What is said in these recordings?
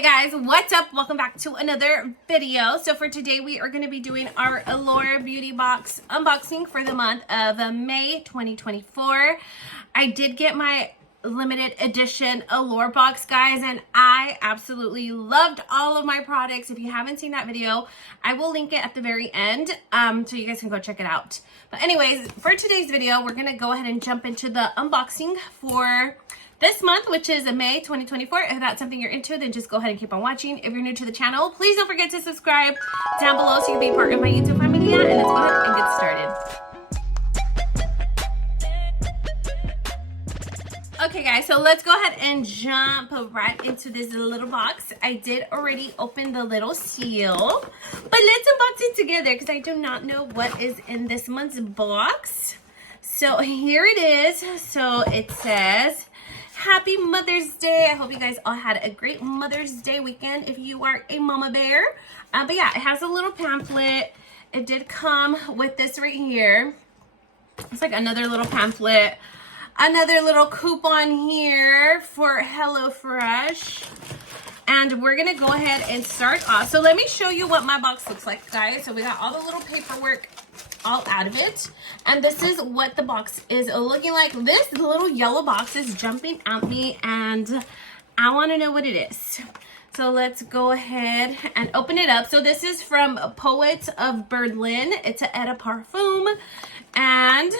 Hey guys, what's up? Welcome back to another video. So for today we are going to be doing our Allure Beauty Box unboxing for the month of May 2024. I did get my limited edition Allure box, guys, and I absolutely loved all of my products. If you haven't seen that video, I will link it at the very end so you guys can go check it out. But anyways, for today's video, we're going to go ahead and jump into the unboxing for this month, which is May 2024. If that's something you're into, then just go ahead and keep on watching. If you're new to the channel, please don't forget to subscribe down below so you can be part of my YouTube family. And let's go ahead and get started. Okay guys, so let's go ahead and jump right into this little box. I did already open the little seal, but let's unbox it together because I do not know what is in this month's box. So here it is. So it says, Happy Mother's Day. I hope you guys all had a great Mother's Day weekend if you are a mama bear. But yeah, it has a little pamphlet. It did come with this right here. It's like another little pamphlet. Another little coupon here for HelloFresh. And we're going to go ahead and start off. So let me show you what my box looks like, guys. So we got all the little paperwork all out of it, and this is what the box is looking like. This little yellow box is jumping at me and I want to know what it is. So let's go ahead and open it up. So this is from Poet of Berlin. It's an eau de parfum, and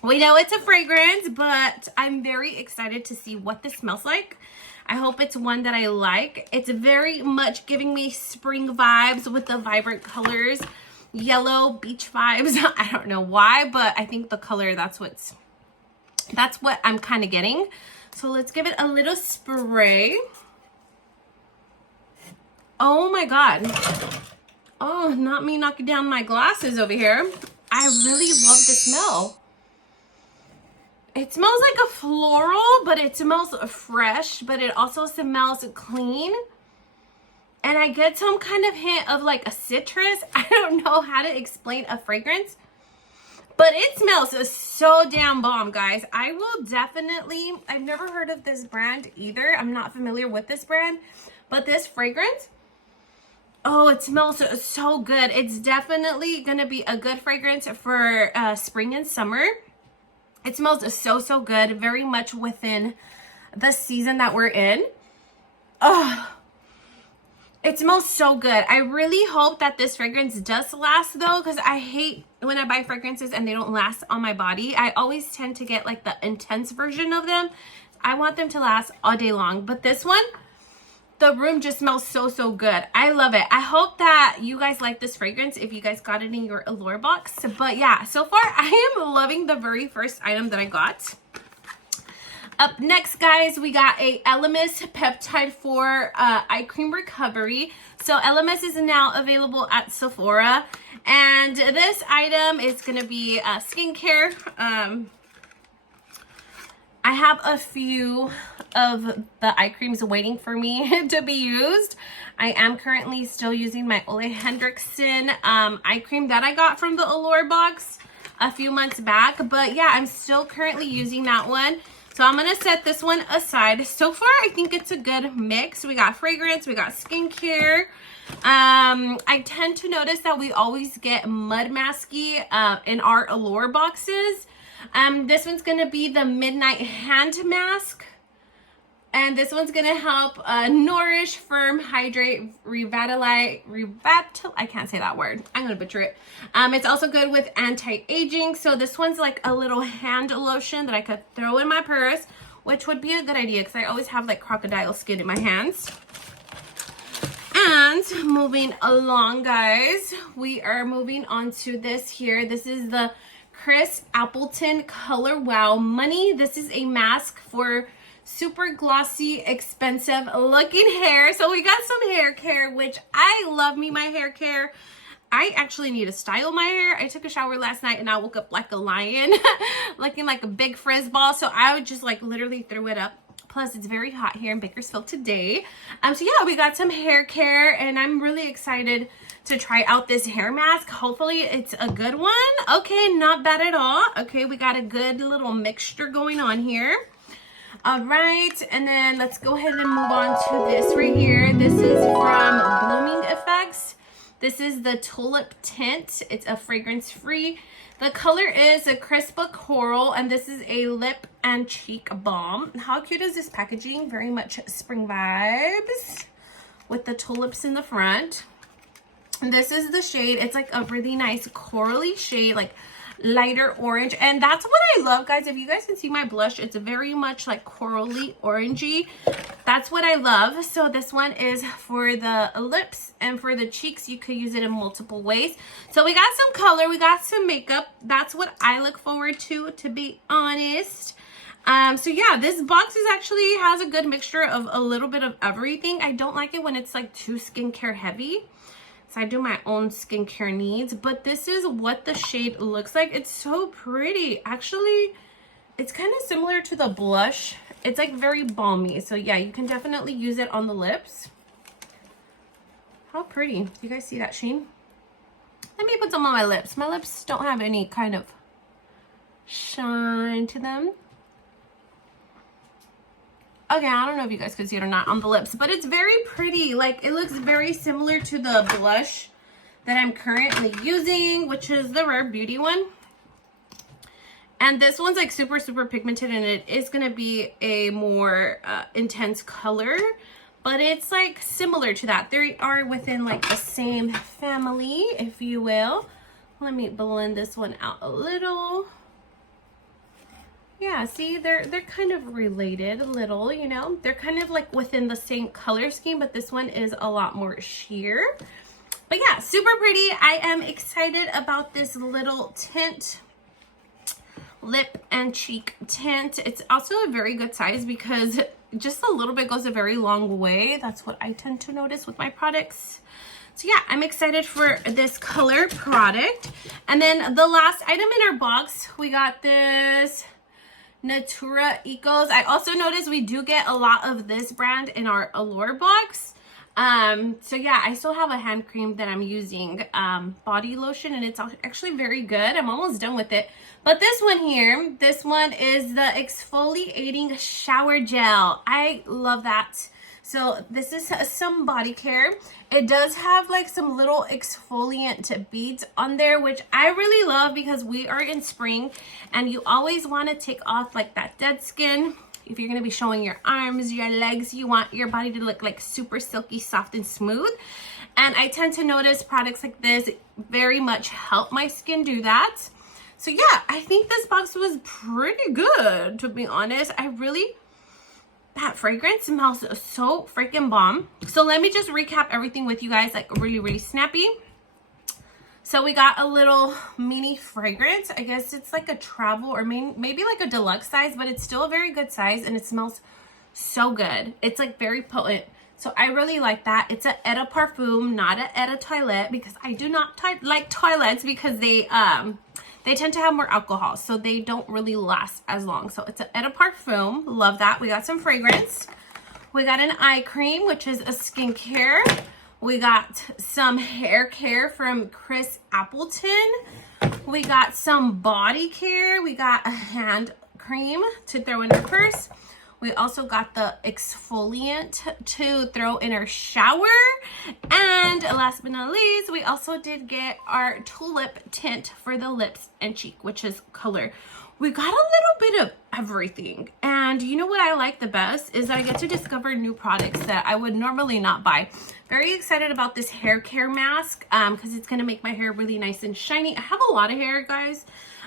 we know it's a fragrance, but I'm very excited to see what this smells like. I hope it's one that I like. It's very much giving me spring vibes with the vibrant colors. Yellow beach vibes. I don't know why, but I think the color, that's what I'm kind of getting. So let's give it a little spray. Oh my god. Oh, not me knocking down my glasses over here. I really love the smell. It smells like a floral, but it smells fresh, but it also smells clean. And I get some kind of hint of like a citrus. I don't know how to explain a fragrance, but it smells so damn bomb, guys. I will definitely, I've never heard of this brand either. I'm not familiar with this brand, but this fragrance, oh, it smells so good. It's definitely going to be a good fragrance for spring and summer. It smells so good, very much within the season that we're in. Oh, it smells so good. I really hope that this fragrance does last though, because I hate when I buy fragrances and they don't last on my body. I always tend to get like the intense version of them. I want them to last all day long. But this one, the room just smells so good. I love it. I hope that you guys like this fragrance if you guys got it in your Allure box. But yeah, so far I am loving the very first item that I got. Up next, guys, we got a Elemis Peptide 4 Eye Cream Recovery. So Elemis is now available at Sephora. And this item is going to be skincare. I have a few of the eye creams waiting for me to be used. I am currently still using my Ole Henriksen eye cream that I got from the Allure box a few months back. But yeah, I'm still currently using that one. So I'm going to set this one aside. So far, I think it's a good mix. We got fragrance, we got skincare. I tend to notice that we always get Mud Masky in our Allure boxes. This one's going to be the Midnight Hand Mask. And this one's going to help nourish, firm, hydrate, revitalize, I can't say that word. I'm going to butcher it. It's also good with anti-aging. So this one's like a little hand lotion that I could throw in my purse, which would be a good idea because I always have like crocodile skin in my hands. And moving along, guys, we are moving on to this here. This is the Chris Appleton Color Wow Money. This is a mask for super glossy, expensive looking hair. So we got some hair care, which I love me my hair care. I actually need to style my hair. I took a shower last night and I woke up like a lion, looking like a big frizz ball. So I would just like literally throw it up. Plus it's very hot here in Bakersfield today. So yeah, we got some hair care and I'm really excited to try out this hair mask. Hopefully it's a good one. Okay, not bad at all. Okay, we got a good little mixture going on here. All right, and then let's go ahead and move on to this right here. This is from Blooming Effects. This is the Tulip Tint. It's a fragrance-free. The color is a crisp coral, and this is a lip and cheek balm. How cute is this packaging? Very much spring vibes with the tulips in the front. And this is the shade. It's like a really nice corally shade, like lighter orange. And that's what I love, guys. If you guys can see my blush, it's very much like corally orangey. That's what I love. So this one is for the lips, and for the cheeks you could use it in multiple ways. So we got some color, we got some makeup. That's what I look forward to be honest. So yeah, this box is actually has a good mixture of a little bit of everything. I don't like it when it's like too skincare heavy. So I do my own skincare needs, but this is what the shade looks like. It's so pretty. Actually, it's kind of similar to the blush. It's like very balmy. So yeah, you can definitely use it on the lips. How pretty. Do you guys see that sheen? Let me put some on my lips. My lips don't have any kind of shine to them. Okay, I don't know if you guys can see it or not on the lips, but it's very pretty. Like, it looks very similar to the blush that I'm currently using, which is the Rare Beauty one. And this one's like super, super pigmented, and it is going to be a more intense color, but it's like similar to that. They are within like the same family, if you will. Let me blend this one out a little. Yeah, see, they're kind of related a little, you know. They're kind of like within the same color scheme, but this one is a lot more sheer. But yeah, super pretty. I am excited about this little tint, lip and cheek tint. It's also a very good size because just a little bit goes a very long way. That's what I tend to notice with my products. So yeah, I'm excited for this color product. And then the last item in our box, we got this Natura Ecos. I also noticed we do get a lot of this brand in our Allure box. So yeah, I still have a hand cream that I'm using, body lotion, and it's actually very good. I'm almost done with it. But this one here, this one is the exfoliating shower gel. I love that. So this is some body care. It does have like some little exfoliant beads on there, which I really love because we are in spring and you always want to take off like that dead skin. If you're going to be showing your arms, your legs, you want your body to look like super silky, soft, and smooth. And I tend to notice products like this very much help my skin do that. So yeah, I think this box was pretty good, to be honest. That fragrance smells so freaking bomb. So let me just recap everything with you guys, like really, really snappy. So we got a little mini fragrance. I guess it's like a travel or maybe like a deluxe size, but it's still a very good size and it smells so good. It's like very potent. So I really like that. It's a eau de parfum, not a eau de toilette, because I do not like toilets because they tend to have more alcohol, so they don't really last as long. So it's an eau de parfum. Love that. We got some fragrance. We got an eye cream, which is a skincare. We got some hair care from Chris Appleton. We got some body care. We got a hand cream to throw in our purse. We also got the exfoliant to throw in our shower. And last but not least, we also did get our tulip tint for the lips and cheek, which is color. We got a little bit of everything. And you know what I like the best is I get to discover new products that I would normally not buy. Very excited about this hair care mask because it's going to make my hair really nice and shiny. I have a lot of hair, guys.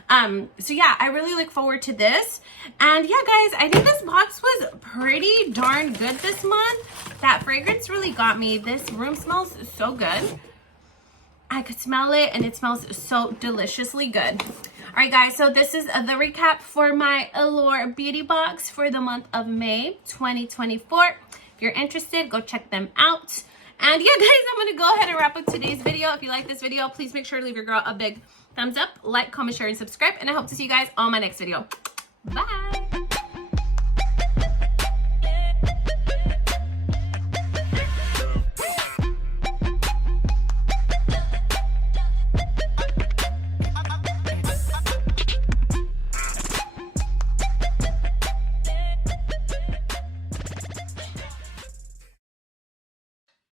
So yeah, I really look forward to this. And yeah, guys, I think this box was pretty darn good this month. That fragrance really got me. This room smells so good. I could smell it and it smells so deliciously good. All right, guys, so this is the recap for my Allure Beauty Box for the month of May 2024. If you're interested, go check them out. And yeah, guys, I'm going to go ahead and wrap up today's video. If you like this video, please make sure to leave your girl a big thumbs up, like, comment, share, and subscribe. And I hope to see you guys on my next video. Bye.